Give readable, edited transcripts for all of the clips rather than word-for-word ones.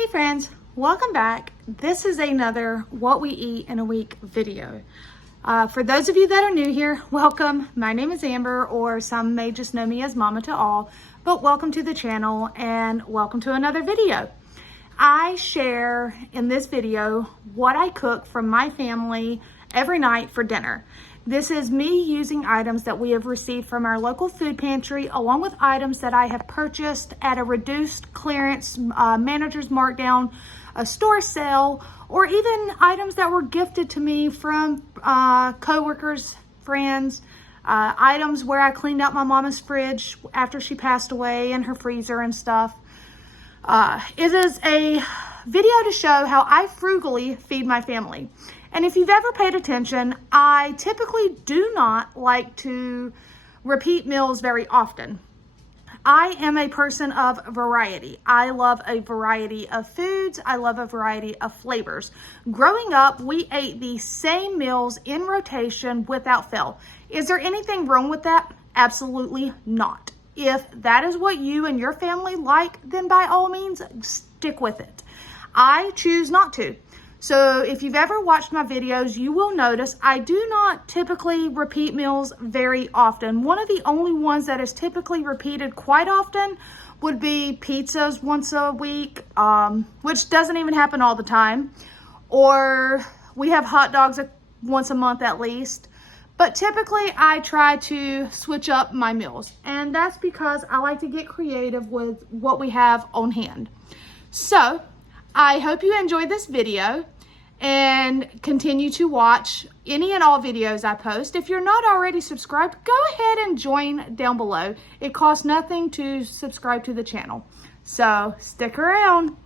Hey friends, welcome back. This is another What We Eat in a Week video. For those of you that are new here, welcome. My name is Amber, or some may just know me as Mama to All, but welcome to the channel and welcome to another video. I share in this video what I cook from my family every night for dinner. This is me using items that we have received from our local food pantry, along with items that I have purchased at a reduced clearance, manager's markdown, a store sale, or even items that were gifted to me from co-workers, friends, items where I cleaned out my mama's fridge after she passed away, and her freezer and stuff. It is a video to show how I frugally feed my family. And if you've ever paid attention, I typically do not like to repeat meals very often. I am a person of variety. I love a variety of foods. I love a variety of flavors. Growing up, we ate the same meals in rotation without fail. Is there anything wrong with that? Absolutely not. If that is what you and your family like, then by all means, stick with it. I choose not to. So if you've ever watched my videos, you will notice I do not typically repeat meals very often. One of the only ones that is typically repeated quite often would be pizzas once a week, which doesn't even happen all the time. Or we have hot dogs once a month at least. But typically I try to switch up my meals. And that's because I like to get creative with what we have on hand. So I hope you enjoyed this video and continue to watch any and all videos I post. If you're not already subscribed, go ahead and join down below. It costs nothing to subscribe to the channel. So stick around.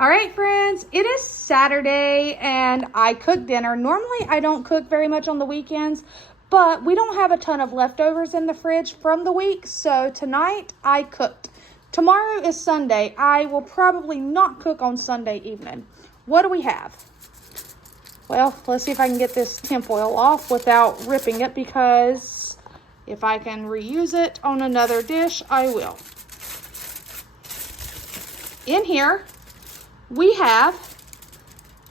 All right, friends, it is Saturday and I cook dinner. Normally I don't cook very much on the weekends, but we don't have a ton of leftovers in the fridge from the week. So tonight I cooked. Tomorrow is Sunday. I will probably not cook on Sunday evening. What do we have? Well, let's see if I can get this tinfoil off without ripping it, because if I can reuse it on another dish, I will. In here, we have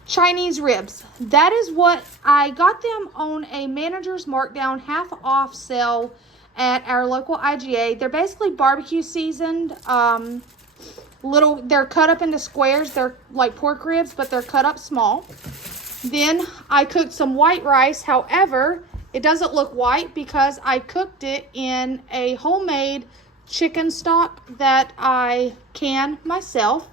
Chinese ribs. That is what I got them on a manager's markdown half off sale at our local IGA. They're basically barbecue seasoned. They're cut up into squares. They're like pork ribs, but they're cut up small. Then I cooked some white rice. However, it doesn't look white because I cooked it in a homemade chicken stock that I can myself.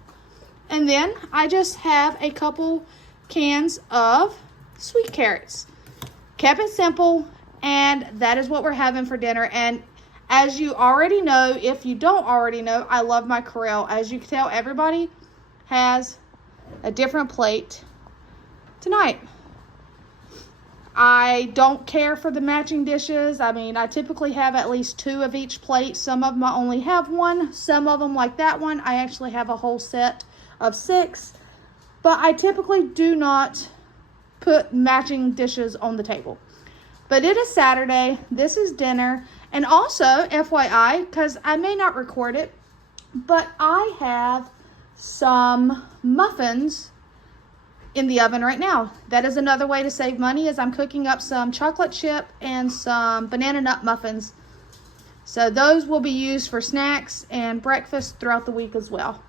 And then I just have a couple cans of sweet carrots. Kept it simple. And that is what we're having for dinner. And as you already know, if you don't already know, I love my Corral. As you can tell, everybody has a different plate tonight. I don't care for the matching dishes. I mean, I typically have at least 2 of each plate. Some of them I only have 1. Some of them, like that one, I actually have a whole set of 6. But I typically do not put matching dishes on the table. But it is Saturday, this is dinner, and also, FYI, because I may not record it, but I have some muffins in the oven right now. That is another way to save money, as I'm cooking up some chocolate chip and some banana nut muffins. So those will be used for snacks and breakfast throughout the week as well.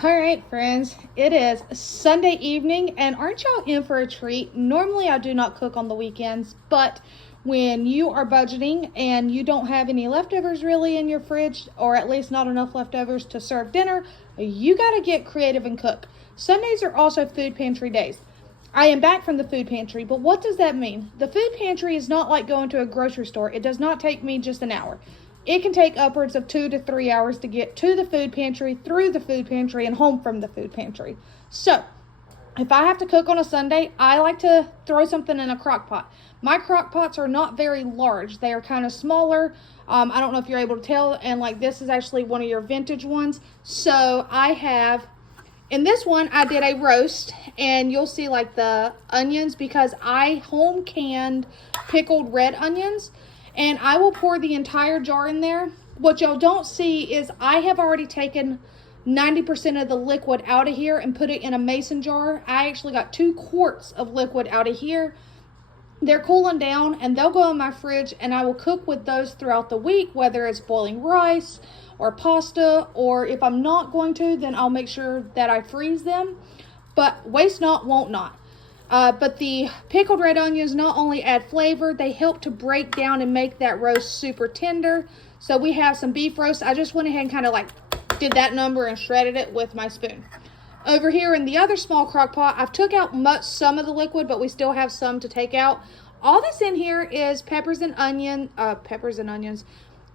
All right, friends, it is Sunday evening, and aren't y'all in for a treat? Normally, I do not cook on the weekends, but when you are budgeting and you don't have any leftovers really in your fridge, or at least not enough leftovers to serve dinner, you got to get creative and cook. Sundays are also food pantry days. I am back from the food pantry, but what does that mean? The food pantry is not like going to a grocery store. It does not take me just an hour. It can take upwards of 2 to 3 hours to get to the food pantry, through the food pantry, and home from the food pantry. So, if I have to cook on a Sunday, I like to throw something in a crock pot. My crock pots are not very large. They are kind of smaller. I don't know if you're able to tell, and like this is actually one of your vintage ones. So, I have, in this one, I did a roast, and you'll see like the onions, because I home canned pickled red onions. And I will pour the entire jar in there. What y'all don't see is I have already taken 90% of the liquid out of here and put it in a mason jar. I actually got 2 quarts of liquid out of here. They're cooling down and they'll go in my fridge, and I will cook with those throughout the week, whether it's boiling rice or pasta, or if I'm not going to, then I'll make sure that I freeze them. But waste not, won't not. But the pickled red onions not only add flavor, they help to break down and make that roast super tender. So we have some beef roast. I just went ahead and kind of like did that number and shredded it with my spoon. Over here in the other small crock pot, I've took out some of the liquid, but we still have some to take out. All that's in here is peppers and onions,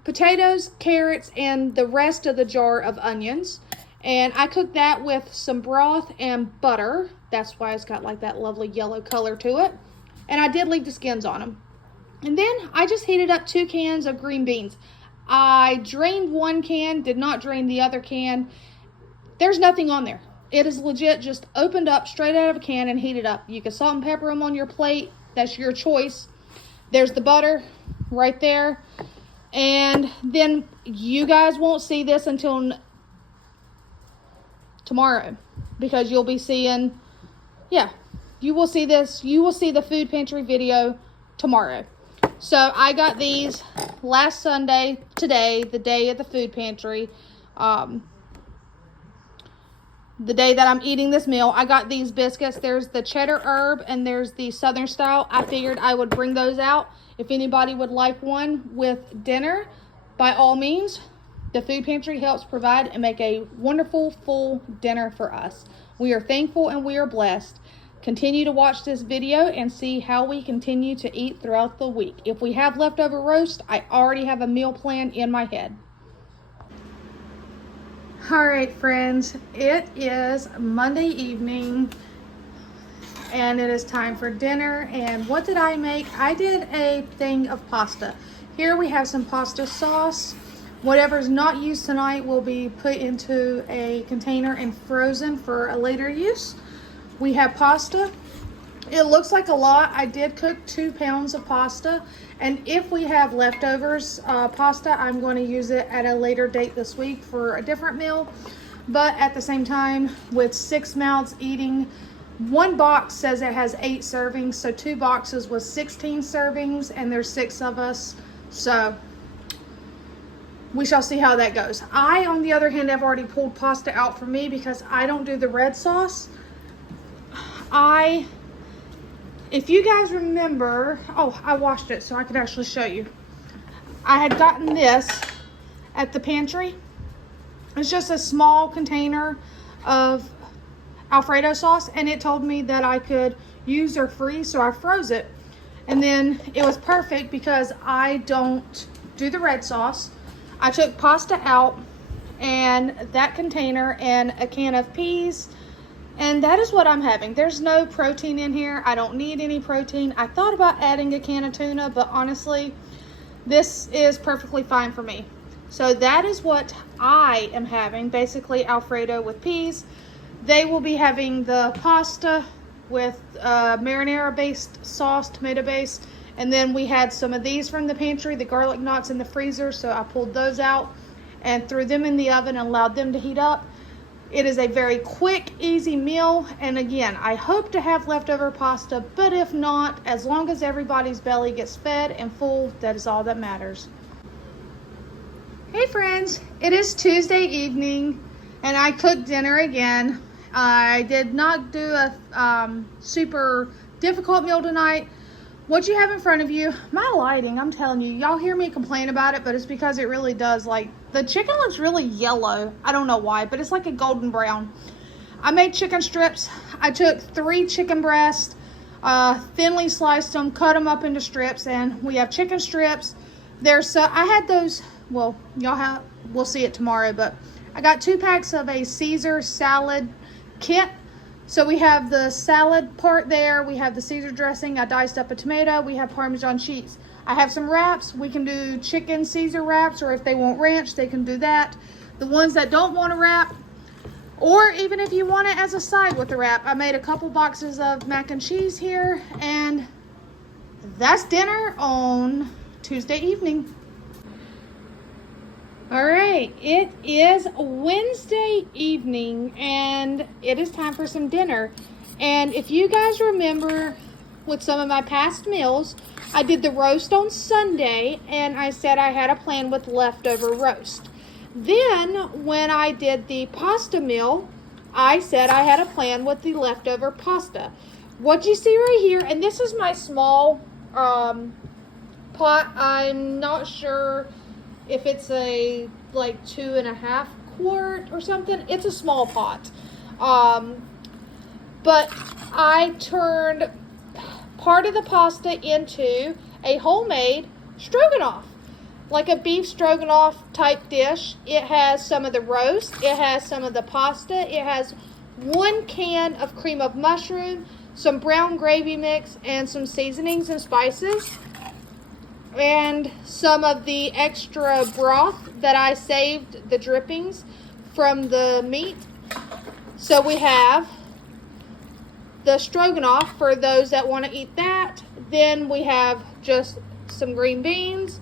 potatoes, carrots, and the rest of the jar of onions. And I cooked that with some broth and butter. That's why it's got like that lovely yellow color to it. And I did leave the skins on them. And then I just heated up 2 cans of green beans. I drained 1 can, did not drain the other can. There's nothing on there. It is legit just opened up straight out of a can and heated up. You can salt and pepper them on your plate. That's your choice. There's the butter right there. And then you guys won't see this until tomorrow, because you'll be seeing, you will see this. You will see the food pantry video tomorrow. So I got these last Sunday, today, the day of the food pantry. The day that I'm eating this meal, I got these biscuits. There's the cheddar herb and there's the southern style. I figured I would bring those out. If anybody would like one with dinner, by all means, the food pantry helps provide and make a wonderful full dinner for us. We are thankful and we are blessed. Continue to watch this video and see how we continue to eat throughout the week. If we have leftover roast, I already have a meal plan in my head. All right, friends, it is Monday evening and it is time for dinner. And what did I make? I did a thing of pasta. Here we have some pasta sauce. Whatever's not used tonight will be put into a container and frozen for a later use. We have pasta. It looks like a lot. I did cook 2 pounds of pasta, and if we have leftovers pasta, I'm going to use it at a later date this week for a different meal. But at the same time, with 6 mouths eating, 1 box says it has 8 servings, so 2 boxes was 16 servings, and there's 6 of us, so we shall see how that goes. I, on the other hand, have already pulled pasta out for me because I don't do the red sauce. If you guys remember, I washed it so I could actually show you. I had gotten this at the pantry. It's just a small container of Alfredo sauce, and it told me that I could use or freeze, so I froze it. And then it was perfect because I don't do the red sauce. I took pasta out and that container and a can of peas, and that is what I'm having. There's no protein in here. I don't need any protein. I thought about adding a can of tuna, but honestly, this is perfectly fine for me. So that is what I am having, basically Alfredo with peas. They will be having the pasta with marinara-based sauce, tomato-based, and then we had some of these from the pantry, the garlic knots in the freezer, so I pulled those out and threw them in the oven and allowed them to heat up. It is a very quick, easy meal, and again, I hope to have leftover pasta, but if not, as long as everybody's belly gets fed and full, that is all that matters. Hey friends, it is Tuesday evening, and I cooked dinner again. I did not do a super difficult meal tonight. What you have in front of you, my lighting, I'm telling you, y'all hear me complain about it, but it's because it really does. Like, the chicken looks really yellow. I don't know why, but it's like a golden brown. I made chicken strips. I took 3 chicken breasts, thinly sliced them, cut them up into strips, and we have chicken strips. I had those, well, we'll see it tomorrow, but I got 2 packs of a Caesar salad kit. So we have the salad part there, we have the Caesar dressing, I diced up a tomato, we have Parmesan cheese. I have some wraps. We can do chicken Caesar wraps, or if they want ranch, they can do that. The ones that don't want a wrap, or even if you want it as a side with the wrap, I made a couple boxes of mac and cheese here, and that's dinner on Tuesday evening. right, it is Wednesday evening and it is time for some dinner. And if you guys remember with some of my past meals, I did the roast on Sunday and I said I had a plan with leftover roast. Then when I did the pasta meal, I said I had a plan with the leftover pasta. What you see right here, and this is my small pot. I'm not sure if it's a like 2.5 quart or something. It's a small pot. But I turned part of the pasta into a homemade stroganoff, like a beef stroganoff type dish. It has some of the roast, it has some of the pasta, it has 1 can of cream of mushroom, some brown gravy mix, and some seasonings and spices, and some of the extra broth that I saved, the drippings from the meat. So we have the stroganoff for those that want to eat that. Then we have just some green beans.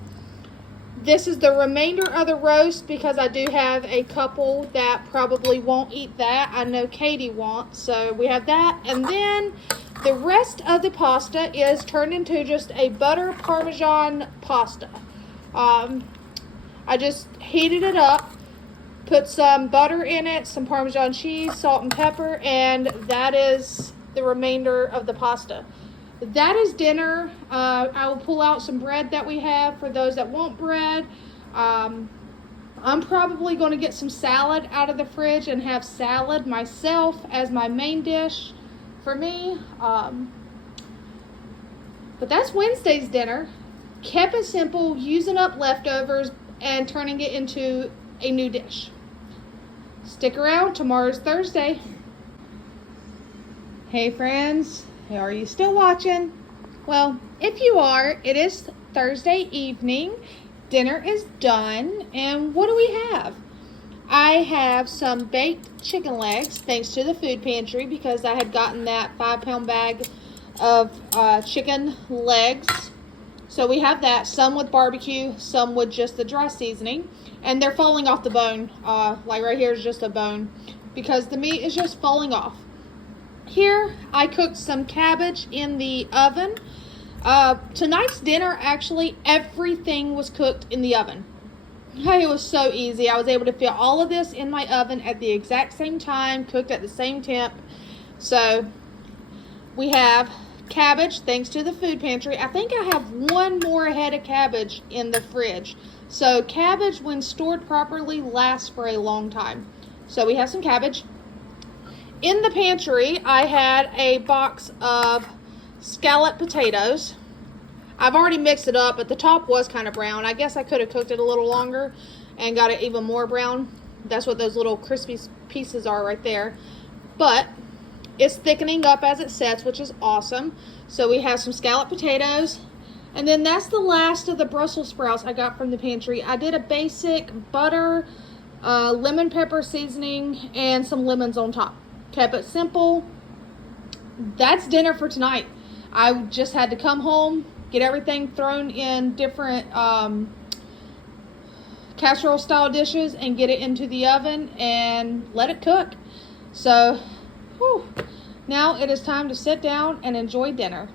This is the remainder of the roast because I do have a couple that probably won't eat that. I know Katie won't, so we have that. And then the rest of the pasta is turned into just a butter Parmesan pasta. I just heated it up, put some butter in it, some Parmesan cheese, salt and pepper, and that is the remainder of the pasta. That is dinner. I will pull out some bread that we have for those that want bread. I'm probably going to get some salad out of the fridge and have salad myself as my main dish for me. But that's Wednesday's dinner. Kept it simple, using up leftovers and turning it into a new dish. Stick around, tomorrow's Thursday. Hey friends, are you still watching? Well, if you are, it is Thursday evening. Dinner is done, and what do we have? I have some baked chicken legs, thanks to the food pantry, because I had gotten that 5-pound bag of chicken legs. So we have that, some with barbecue, some with just the dry seasoning, and they're falling off the bone. Like right here is just a bone because the meat is just falling off. Here, I cooked some cabbage in the oven. Tonight's dinner, actually, everything was cooked in the oven. It was so easy. I was able to fit all of this in my oven at the exact same time, cooked at the same temp. So, we have cabbage, thanks to the food pantry. I think I have 1 more head of cabbage in the fridge. So, cabbage, when stored properly, lasts for a long time. So, we have some cabbage. In the pantry, I had a box of scalloped potatoes. I've already mixed it up, but the top was kind of brown. I guess I could have cooked it a little longer and got it even more brown. That's what those little crispy pieces are right there. But it's thickening up as it sets, which is awesome. So we have some scalloped potatoes. And then that's the last of the Brussels sprouts I got from the pantry. I did a basic butter, lemon pepper seasoning, and some lemons on top. Kept it simple. That's dinner for tonight. I just had to come home, get everything thrown in different casserole style dishes and get it into the oven and let it cook. So, now it is time to sit down and enjoy dinner.